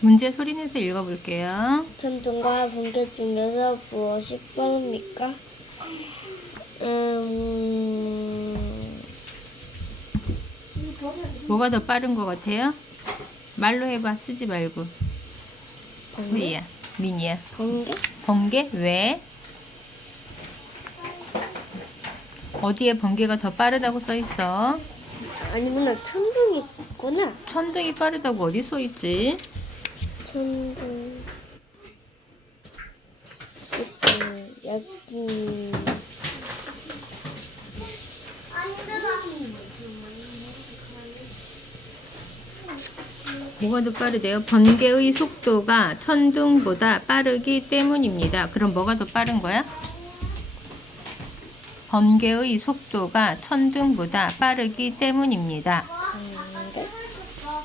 문제 소리내서 읽어볼게요. 천둥과 번개 중에서 무엇이 빠릅니까? 음, 뭐가 더 빠른 것 같아요? 말로 해봐. 쓰지 말고. 소리야. 미니야. 번개? 번개? 왜? 어디에 번개가 더 빠르다고 써 있어? 아니구나, 천둥이 있구나. 천둥이 빠르다고 어디 써 있지? 천둥. 음, 여기. 뭐가 더 빠르대요? 번개의 속도가 천둥보다 빠르기 때문입니다. 그럼 뭐가 더 빠른 거야? 번개의 속도가 천둥보다 빠르기 때문입니다.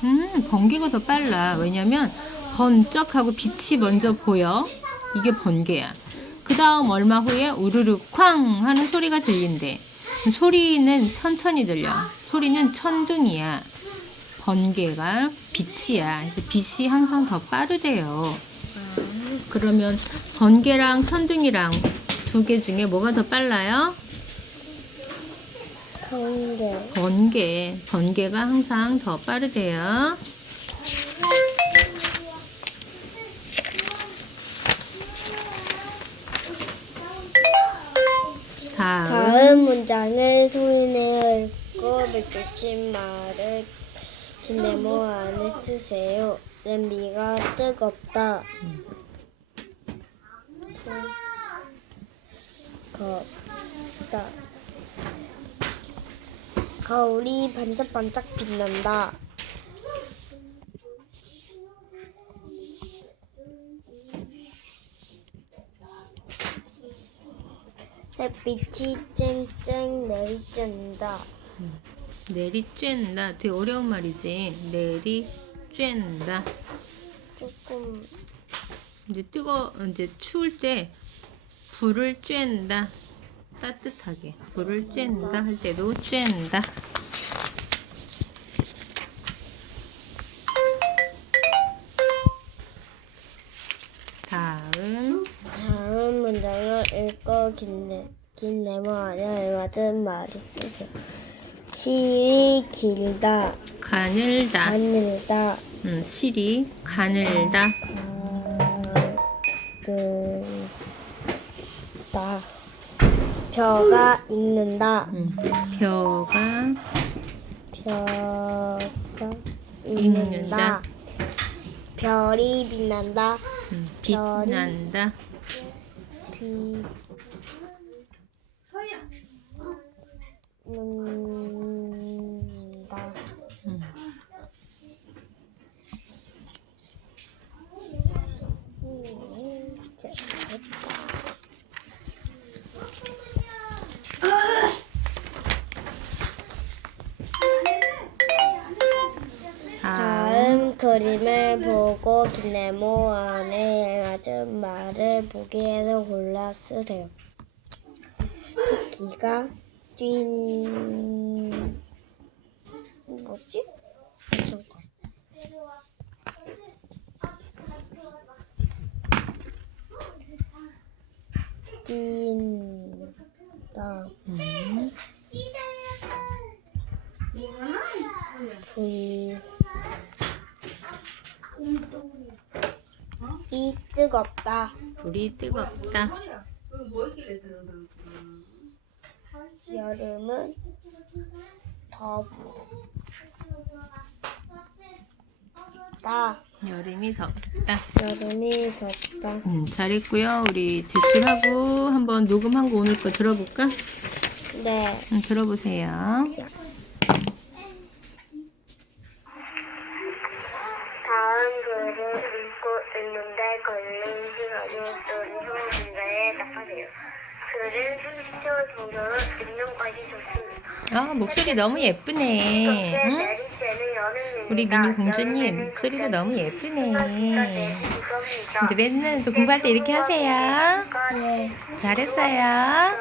음, 번개가 더 빨라. 왜냐면 번쩍하고 빛이 먼저 보여. 이게 번개야. 그 다음 얼마 후에 우르르 쾅 하는 소리가 들린대. 소리는 천천히 들려. 소리는 천둥이야. 번개가 빛이야. 그래서 빛이 항상 더 빠르대요. 그러면 번개랑 천둥이랑 두 개 중에 뭐가 더 빨라요? 번개. 번개. 번개가 항상 더 빠르대요. 다음. 문장을 소리내어 읽고 맺힌 말을 긴 네모 안에 쓰세요. 냄비가 뜨겁다. 뜨겁다. 거울이 반짝반짝 빛난다. 햇빛이 쨍쨍 내리쬐는다. 내리쬐는다. 되게 어려운 말이지. 내리쬐는다. 조금 이제 뜨거, 이제 추울 때 불을 쬐는다. 따뜻하게. 불을 쬐는다 할 때도 쬐는다. 읽고 긴, 네, 긴 네모 안에 맞은 말을 쓰세요. 시이 길다, 가늘다. 가늘다, 음, 실이 가늘다. 가늘다. 벼가 익는다, 음, 벼가 벼가 익는다. 익는다. 별이 빛난다, 음, 별이 빛난다. 빛. 는다. 그림을 보고 긴 네모 안에 말을 보기에서 골라 쓰세요. 토끼가 뛴 뭐지? 잠깐. 뛴다. 음, 불. 이 뜨겁다. 불이 뜨겁다. 여름은 덥다. 여름이 덥다. 여름이 덥다. 음, 잘했고요. 우리 제출하고 한번 녹음한 거 오늘 거 들어볼까? 네. 음, 들어보세요. 글은 30초 정도로 읽는 것이 좋습니다. 아, 목소리 너무 예쁘네. 응? 우리 미니 공주님, 목소리가 너무 예쁘네. 이제 맨날 또 공부할 때 이렇게 하세요. 네. 잘했어요.